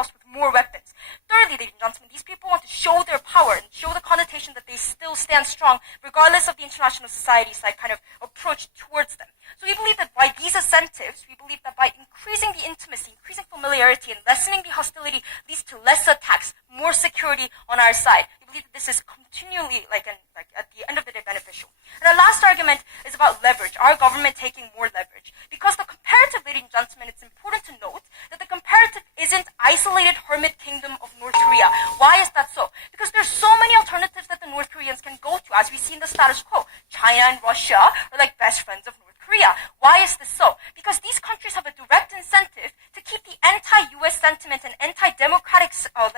themselves with more weapons. Thirdly, ladies and gentlemen, these people want to show their power and show the connotation that they still stand strong regardless of the international society's kind of approach towards them. So we believe that by these incentives, we believe that by increasing the intimacy, increasing familiarity, and lessening the hostility leads to less attacks, more security on our side. We believe that this is continually, at the end of the day, beneficial. And the last argument is about leverage, our government taking more leverage. Because the comparative, ladies and gentlemen, it's important to note that the comparative isn't isolated hermit kingdom of North Korea. Why is that so? Because there's so many alternatives that the North Koreans can go to, as we see in the status quo. China and Russia are like best friends of North Korea. Why is this so? Because these countries have a direct incentive to keep the anti-US sentiment and anti-democratic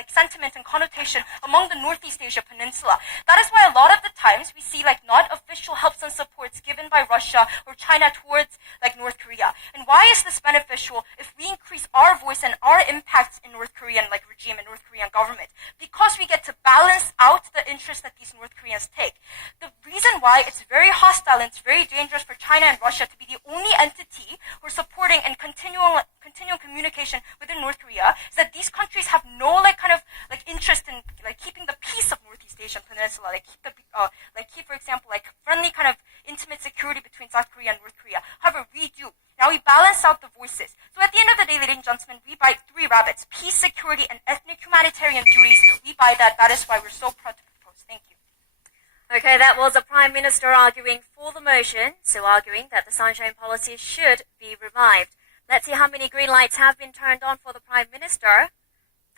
sentiment and connotation among the Northeast Asia Peninsula. That is why a lot of the times we see not official helps and supports given by Russia or China towards North Korea. And why is this beneficial if we increase our voice and our impact in North Korean regime and North Korean government? Because we get to balance out the interests that these North Koreans take. The reason why it's very hostile and it's very dangerous for China and Russia to be the only entity who are supporting and continual communication within North Korea is that these countries have no interest in keeping the peace of Northeast Asian Peninsula, keep for example friendly intimate security between South Korea and North Korea. However, we do. Now we balance out the voices. So at the end of the day, ladies and gentlemen, we buy three rabbits: peace, security, and ethnic humanitarian duties. We buy that. That is why we're so proud to propose. Thank you. Okay, that was the Prime Minister arguing for the motion, so arguing that the Sunshine Policy should be revived. Let's see how many green lights have been turned on for the Prime Minister.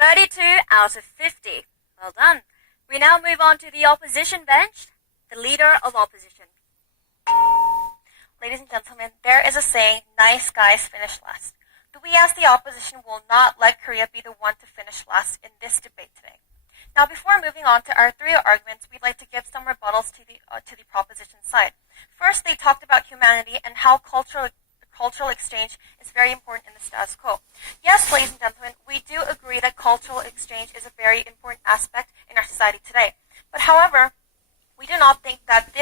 32 out of 50. Well done. We now move on to the opposition bench, the leader of opposition. Ladies and gentlemen, there is a saying, nice guys finish last. We as the opposition will not let Korea be the one to finish last in this debate today. Now, before moving on to our three arguments, we'd like to give some rebuttals to the proposition side. First, they talked about humanity and how cultural exchange is very important in the status quo. Yes, ladies and gentlemen, we do agree that cultural exchange is a very important aspect in our society today. But however, we do not think that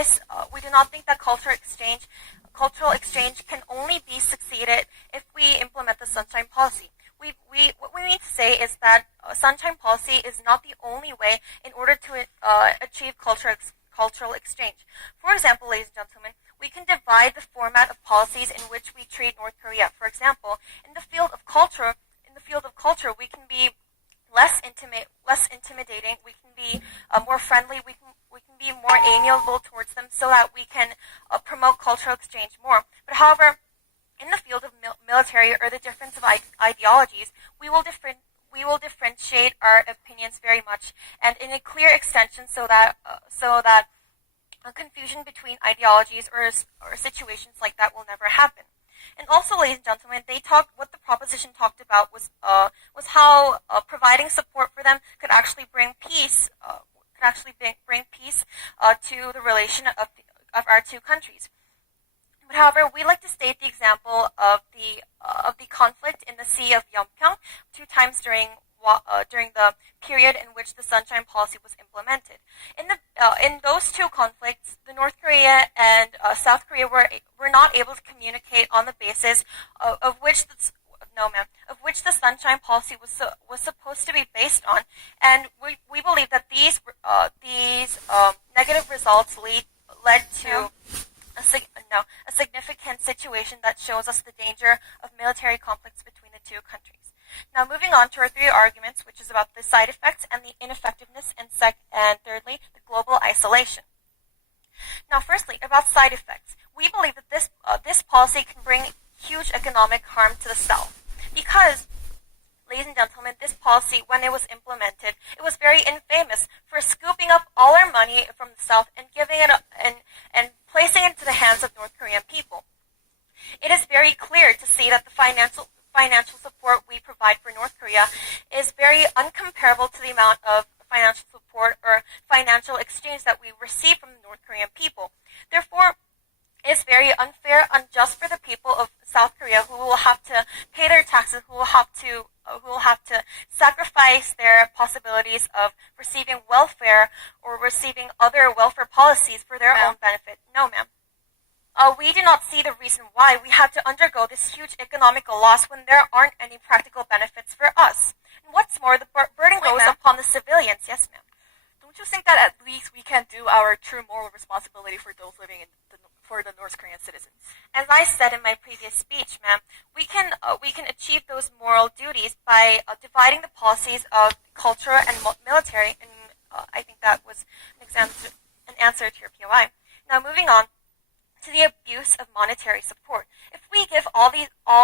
cultural exchange can only be succeeded if we implement the Sunshine Policy. What we mean to say is that Sunshine Policy is not the only way in order to achieve cultural exchange. For example, ladies and gentlemen, we can divide the format of policies in which we treat North Korea. For example, in the field of culture, we can be less intimidating. We can be more friendly. We can be more amiable towards them, so that we can promote cultural exchange more. But however, in the field of military or the difference of ideologies, we will differentiate our opinions very much, and in a clear extension, so that a confusion between ideologies or situations like that will never happen. And also, ladies and gentlemen, what the proposition talked about was how providing support for them could actually bring peace. To the relation of our two countries. But however, we like to state the example of the conflict in the Sea of Yeonpyeong 2 times during the period in which the Sunshine Policy was implemented. In those two conflicts, the North Korea and South Korea were not able to communicate on the basis of which the Sunshine Policy was supposed to be based on, and we believe that these negative results led to a significant situation that shows us the danger of military conflicts between the two countries. Now, moving on to our three arguments, which is about the side effects and the ineffectiveness, and thirdly, the global isolation. Now, firstly, about side effects, we believe that this policy can bring huge economic harm to the South, because, ladies and gentlemen, this policy, when it was implemented, it was very infamous for scooping up all our money from the South and giving it and placing it into the hands of North Korean people. It is very clear to see that the financial support we provide for North Korea is very uncomparable to the amount of financial support or financial exchange that we receive from the North Korean people. Therefore, it's very unfair, unjust for the people of South Korea, who will have to pay their taxes, who will have to sacrifice their possibilities of receiving welfare or receiving other welfare policies for their own benefit. No, ma'am. We do not see the reason why we have to undergo this huge economical loss when there aren't any practical benefits for us. And what's more, the burden Wait, goes ma'am. upon the civilians. Yes, ma'am. Don't you think that at least we can do our true moral responsibility for those living for the North Korean citizens? As I said in my previous speech, ma'am, we can achieve those moral duties by dividing the policies of culture and military, and I think that was an answer to your POI. Now, moving on to the abuse of monetary support. If we give all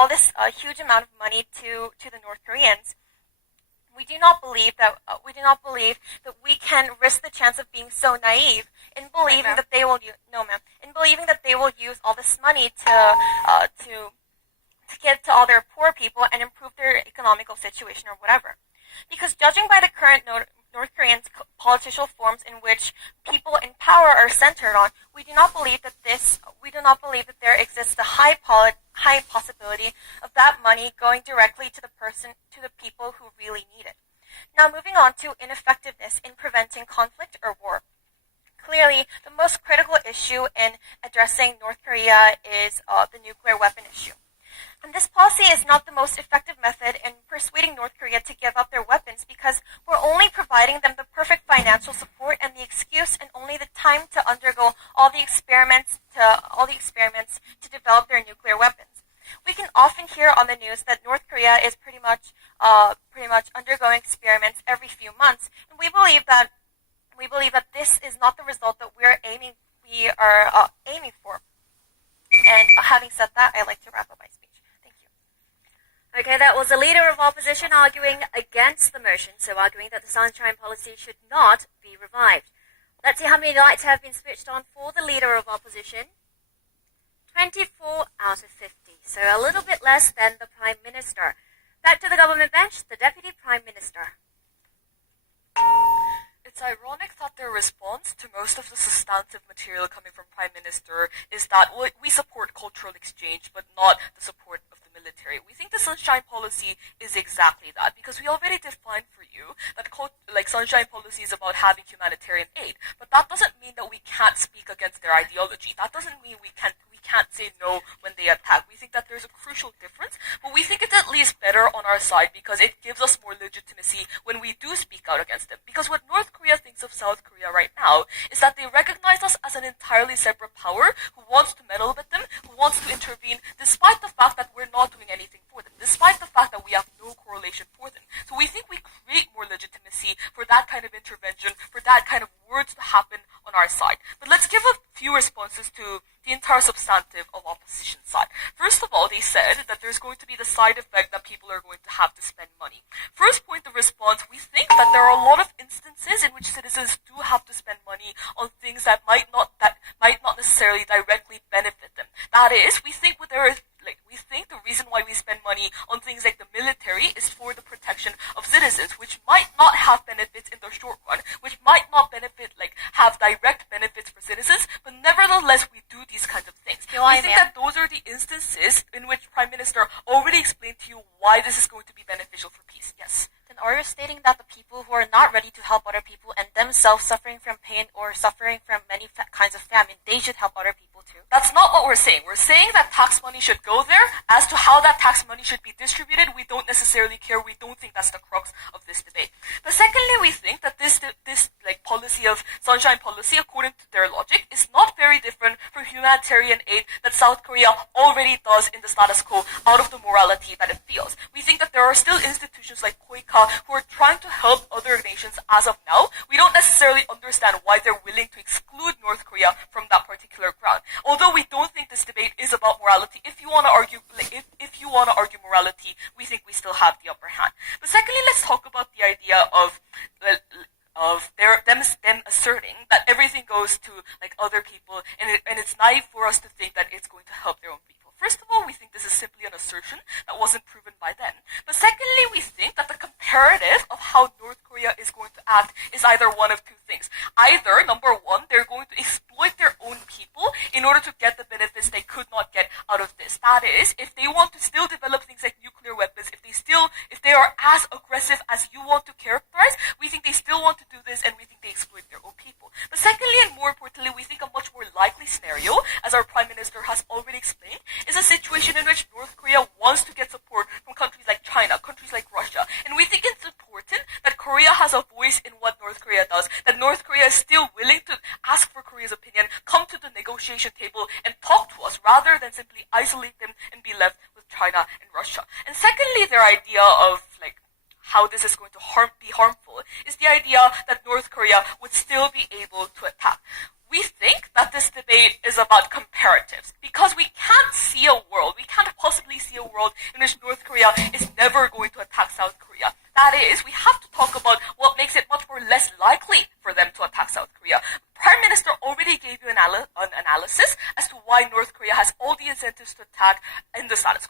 this huge amount of money to the North Koreans, we do not believe that we can risk the chance of being so naive in believing ma'am. that they will use all this money to give to all their poor people and improve their economical situation or whatever. Because judging by the current North Korean political forms in which people in power are centered on, we do not believe that there exists the high possibility of that money going directly to the people who really need it. Now, moving on to ineffectiveness in preventing conflict or war. Clearly, the most critical issue in addressing North Korea is the nuclear weapon issue. And this policy is not the most effective method in persuading North Korea to give up their weapons because we're only providing them the perfect financial support and the excuse and only the time to undergo all the experiments to develop their nuclear weapons. We can often hear on the news that North Korea is pretty much undergoing experiments every few months, and we believe that this is not the result that we are aiming for. And having said that, I'd like to wrap up my speech. Thank you. Okay, that was the leader of opposition arguing against the motion, so arguing that the Sunshine Policy should not be revived. Let's see how many lights have been switched on for the leader of opposition. 24 out of 50, so a little bit less than the Prime Minister. Back to the government bench, the Deputy Prime Minister. It's ironic that their response to most of the substantive material coming from Prime Minister is that we support cultural exchange, but not the support of the military. We think the Sunshine Policy is exactly that, because we already defined for you that Sunshine Policy is about having humanitarian aid, but that doesn't mean that we can't speak against their ideology. That doesn't mean we can't say no when they attack. We think that there's a crucial difference, but we think it's at least better on our side because it gives us more legitimacy when we do speak out against them. Because what North Korea thinks of South Korea right now is that they recognize us as an entirely separate power who wants to meddle with them, who wants to intervene, despite the fact that we're not doing anything for them, despite the fact that we have no correlation for them. So we think we create more legitimacy for that kind of intervention, for that kind of words to happen on our side. But let's give a few responses to the entire substantive of opposition side. First of all, they said that there's going to be the side effect that people are going to have to spend money. First point of response, we think that there are a lot of instances in which citizens do have to spend money on things that might not necessarily directly benefit them. That is, we think the reason why we spend money on things like the military is for the protection of citizens, which might not have benefits in the short run, which might not have direct benefits for citizens, but nevertheless we do these kinds of things. We think that those are the instances in which Prime Minister already explained to you why this is going to be beneficial for peace. Yes. Then are you stating that the people who are not ready to help other people and themselves suffering from pain or suffering from many kinds of famine, they should help other people too? That's not what we're saying. We're saying that tax money should go there. As to how that tax money should be distributed, we don't necessarily care. We don't think that's the crux of this debate. But secondly, we think that this policy of Sunshine Policy, according to their logic, is not very different from humanitarian aid that South Korea already does in the status quo out of the morality that it feels. We think that there are still institutions like KOICA who are trying to help other nations as of now. We don't necessarily understand why they're willing to exclude North Korea from that particular ground. Although we don't think this debate is about morality, if you want to argue morality, we think we still have the upper hand. But secondly, let's talk about the idea of them asserting that everything goes to other people, and it's naive for us to think that it's going to help their own people. First of all, we think this is simply an assertion that wasn't proven by them. But secondly, we think that the comparative of how North Korea is going to act is either one of two things. Either, number one, they're going to exploit their own people in order to get the benefits they could not get out of this. That is, if they want to still develop things like nuclear weapons, if they are as aggressive as you want to characterize. We think they still want to do this, and we think they exploit their own people. But secondly, and more importantly, we think a much more likely scenario, as our Prime Minister has already explained, is a situation in which North Korea wants to get support from countries like China, countries like Russia. And we think it's important that Korea has a voice in what North Korea does, that North Korea is still willing to ask for Korea's opinion, come to the negotiation table, and talk to us, rather than simply isolate them and be left with China and Russia. And secondly, their idea of how this is going to be harmful is the idea that North Korea would still be able to attack. We think that this debate is about comparatives, because we can't possibly see a world in which North Korea is never going to attack South Korea. That is, we have to talk about what makes it much more less likely for them to attack South Korea. Prime Minister already gave you an analysis as to why North Korea has all the incentives to attack in the status